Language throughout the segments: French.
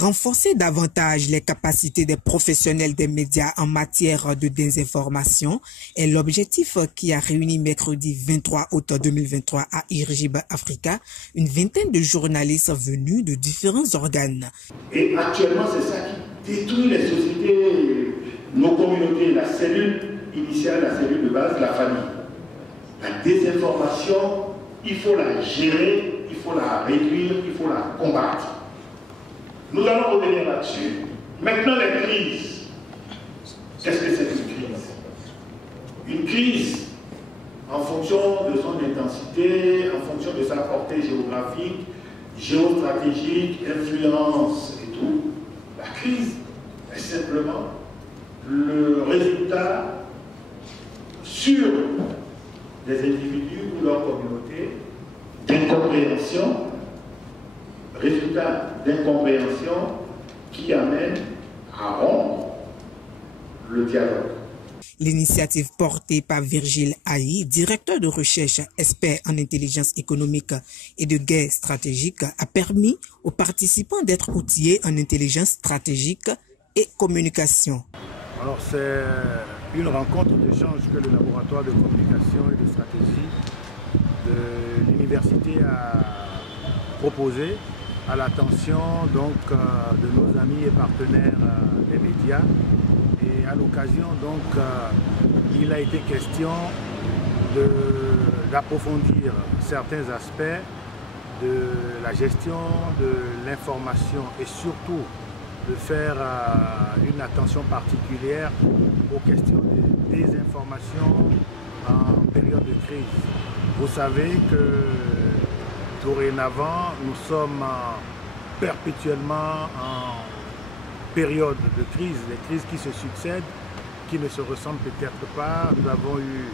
Renforcer davantage les capacités des professionnels des médias en matière de désinformation est l'objectif qui a réuni mercredi 23 août 2023 à IRGIB Africa une vingtaine de journalistes venus de différents organes. Et actuellement, c'est ça qui détruit les sociétés, nos communautés, la cellule initiale, la cellule de base, la famille. La désinformation, il faut la gérer, il faut la réduire, il faut la combattre. Nous allons revenir là-dessus. Maintenant, les crises. Qu'est-ce que c'est une crise? Une crise, en fonction de son intensité, en fonction de sa portée géographique, géostratégique, influence et tout, la crise est simplement le résultat sur des individus ou leur communauté d'incompréhension, résultat d'incompréhension qui amène à rompre le dialogue. L'initiative portée par Virgile Aïe, directeur de recherche expert en intelligence économique et de guerre stratégique, a permis aux participants d'être outillés en intelligence stratégique et communication. Alors c'est une rencontre d'échange que le laboratoire de communication et de stratégie de l'université a proposé à l'attention donc de nos amis et partenaires des médias. Et à l'occasion donc il a été question d'approfondir certains aspects de la gestion de l'information et surtout de faire une attention particulière aux questions de désinformation en période de crise. Vous savez que dorénavant, nous sommes perpétuellement en période de crise, des crises qui se succèdent, qui ne se ressemblent peut-être pas. Nous avons eu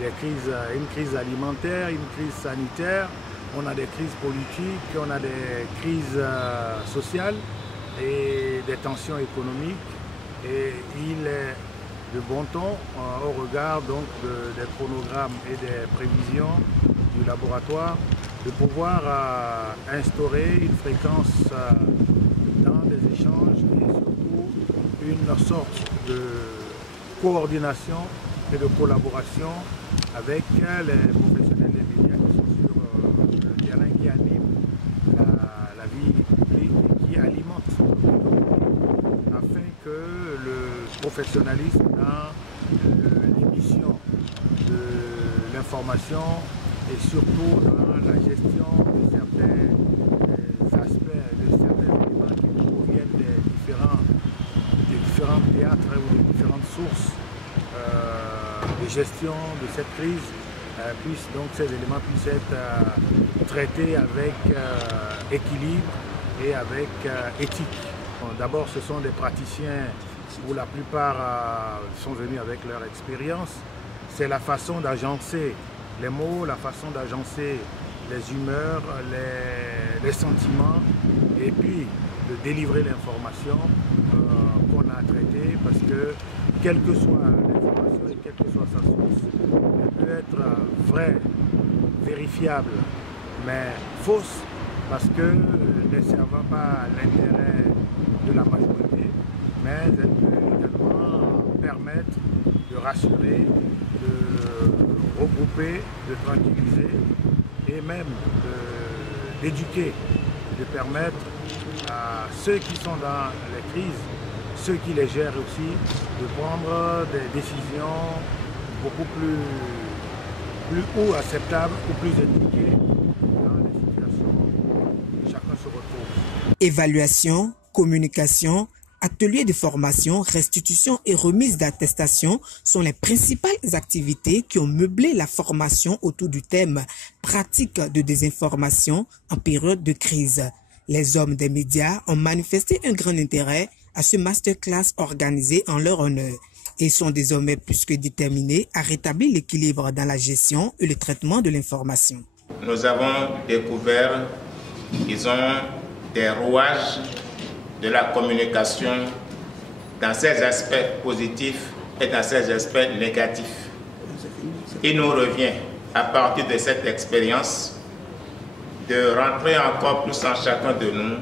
une crise alimentaire, une crise sanitaire, on a des crises politiques, on a des crises sociales et des tensions économiques. Et il est de bon ton, au regard donc des chronogrammes et des prévisions du laboratoire, de pouvoir instaurer une fréquence dans des échanges et surtout une sorte de coordination et de collaboration avec les professionnels des médias qui sont sur le terrain, qui animent la vie publique et qui alimentent afin que le professionnalisme dans l'émission de l'information et surtout dans la gestion de certains aspects, de certains éléments qui proviennent des différents théâtres ou des différentes sources de gestion de cette crise, ces éléments puissent être traités avec équilibre et avec éthique. D'abord, ce sont des praticiens où la plupart sont venus avec leur expérience. C'est la façon d'agencer les mots, la façon d'agencer les humeurs, les sentiments et puis de délivrer l'information qu'on a traitée, parce que quelle que soit l'information et quelle que soit sa source, elle peut être vraie, vérifiable, mais fausse parce que ne servant pas l'intérêt de la majorité, mais elle peut également permettre de rassurer, de regrouper, de tranquilliser et même d'éduquer, de permettre à ceux qui sont dans les crises, ceux qui les gèrent aussi, de prendre des décisions beaucoup plus acceptables ou plus éduquées dans des situations où chacun se retrouve. Évaluation, communication, ateliers de formation, restitution et remise d'attestation sont les principales activités qui ont meublé la formation autour du thème « Pratique de désinformation en période de crise ». Les hommes des médias ont manifesté un grand intérêt à ce masterclass organisé en leur honneur et sont désormais plus que déterminés à rétablir l'équilibre dans la gestion et le traitement de l'information. Nous avons découvert qu'ils ont des rouages de la communication dans ses aspects positifs et dans ses aspects négatifs. Il nous revient, à partir de cette expérience, de rentrer encore plus en chacun de nous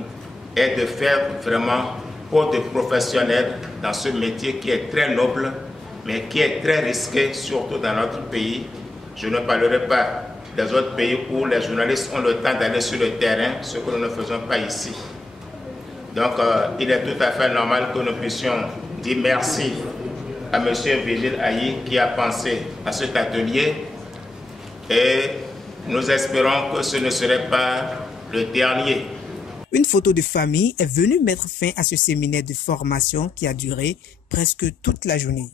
est de faire vraiment preuve de professionnels dans ce métier qui est très noble, mais qui est très risqué, surtout dans notre pays. Je ne parlerai pas des autres pays où les journalistes ont le temps d'aller sur le terrain, ce que nous ne faisons pas ici. Donc, il est tout à fait normal que nous puissions dire merci à M. Virgile Ayi qui a pensé à cet atelier et nous espérons que ce ne serait pas le dernier. Une photo de famille est venue mettre fin à ce séminaire de formation qui a duré presque toute la journée.